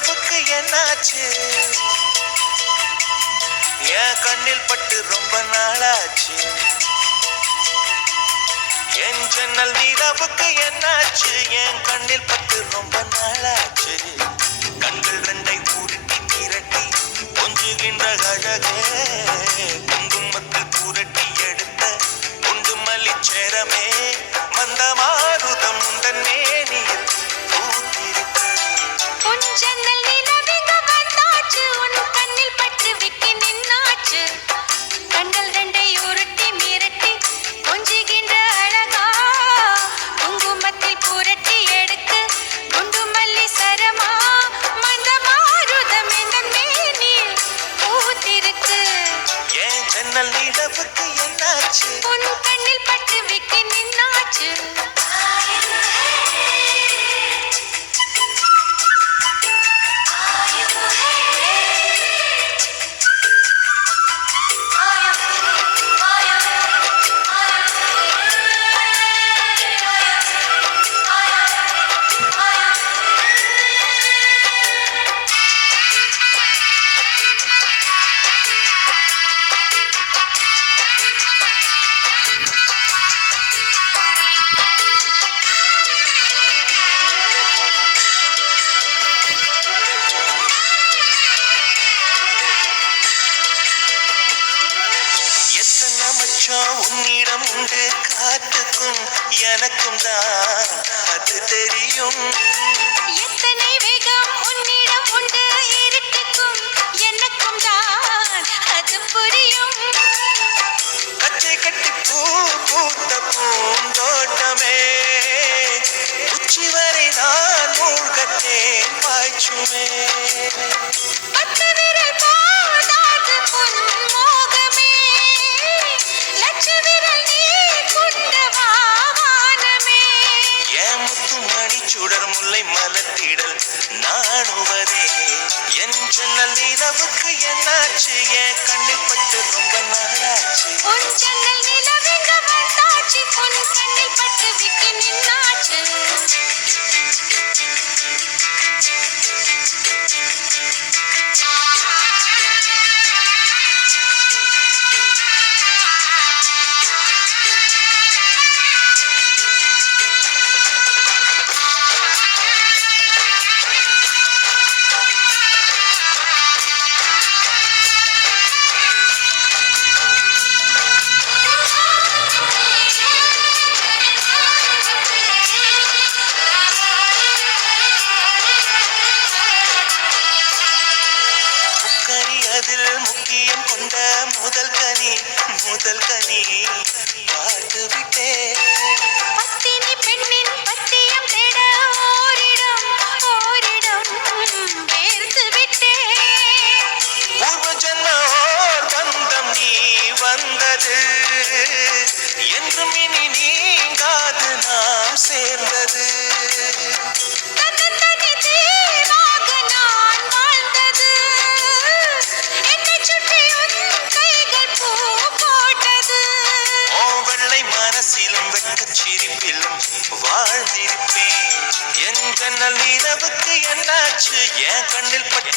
நிலவுக்கு என்னாச்சு? என் கண்ணில் பட்டு ரொம்ப நாளாச்சு. என் ஜன்னல் நிலவுக்கு என்னாச்சு? என் கண்ணில் பட்டு ரொம்ப நாளாச்சு. கண்கள் ரெண்டை உருட்டி திரட்டி கொஞ்சுகின்ற அழகே, குங்குமத்தில் புரட்டி எடுத்த குண்டு மல்லிச்சேரமே, மந்தமாருதம் உந்தன் மேனியில் பூத்திருக்கு. உன் ஜன்னல் நிலவிங்க வந்தாச்சு, உன் கண்ணில் பட்டு விட்டு நின்னாச்சு. கண்கள் ரெண்டை உருட்டி மிரட்டி கொஞ்சுகின்ற அழகா, குங்குமத்தில் புரட்டி எடுக்க குண்டு மல்லி சரமா, மந்தமாருதம் எந்தன் மேனியில் பூத்திருக்கு. என் ஜன்னல் நிலவுக்கு என்னாச்சு? உன் கண்ணில் பட்டு விட்டு நின்னாச்சு. எத்தனை மச்சம் உன்னிடம் உண்டு, காத்துக்கும் எனக்கும் தான் அது தெரியும். எத்தனை வேகம் உன்னிடம் உண்டு, இருட்டுக்கும் எனக்கும் தான் அது புரியும். கச்சை கட்டி பூ பூத்த பூந்தோட்டமே, உச்சி வரை நான் மூழ்கத்தேன் பாய்ச்சுமே. பத்து விரல் போதாது உன் மோகமே, லட்ச விரல் நீ கொண்ட வானமே. என் முத்து மணி சுடர் முல்லை மலர்த்திடல் நாணுவதே. என் ஜன்னல் நிலவுக்கு என்னாச்சு? என் கண்ணில் பட்டு ரொம்ப நாளாச்சு. உன் ஜன்னல் நிலவெங்க வந்தாச்சு, உன் கண்ணில் பட்டு விட்டு நின்னாச்சு. முக்கனி அதில் முக்கியம் கொண்ட முதல் கனி, முதல் கனி பார்த்து விட்டேன். பத்தினி பெண்ணின் பத்தியம் தேட ஓரிடம் ஓரிடம் வேர்த்து விட்டேன். பூர்வ ஜன்ம ஓர் பந்தம் நீ வந்தது, என்றும் இனி நீங்காது நாம் சேர்ந்தது. தன்னந்தனி தீவாக நான் வாழ்ந்தது, என்னைச் சுற்றி உன் கைகள் பூ போட்டது. ஓ வெள்ளை மனசிலும் வெட்கச் சிரிப்பிலும் வாழ்ந்திருப்பேன். என் ஜன்னல் நிலவுக்கு என்னாச்சு? என் கண்ணில் பட்டு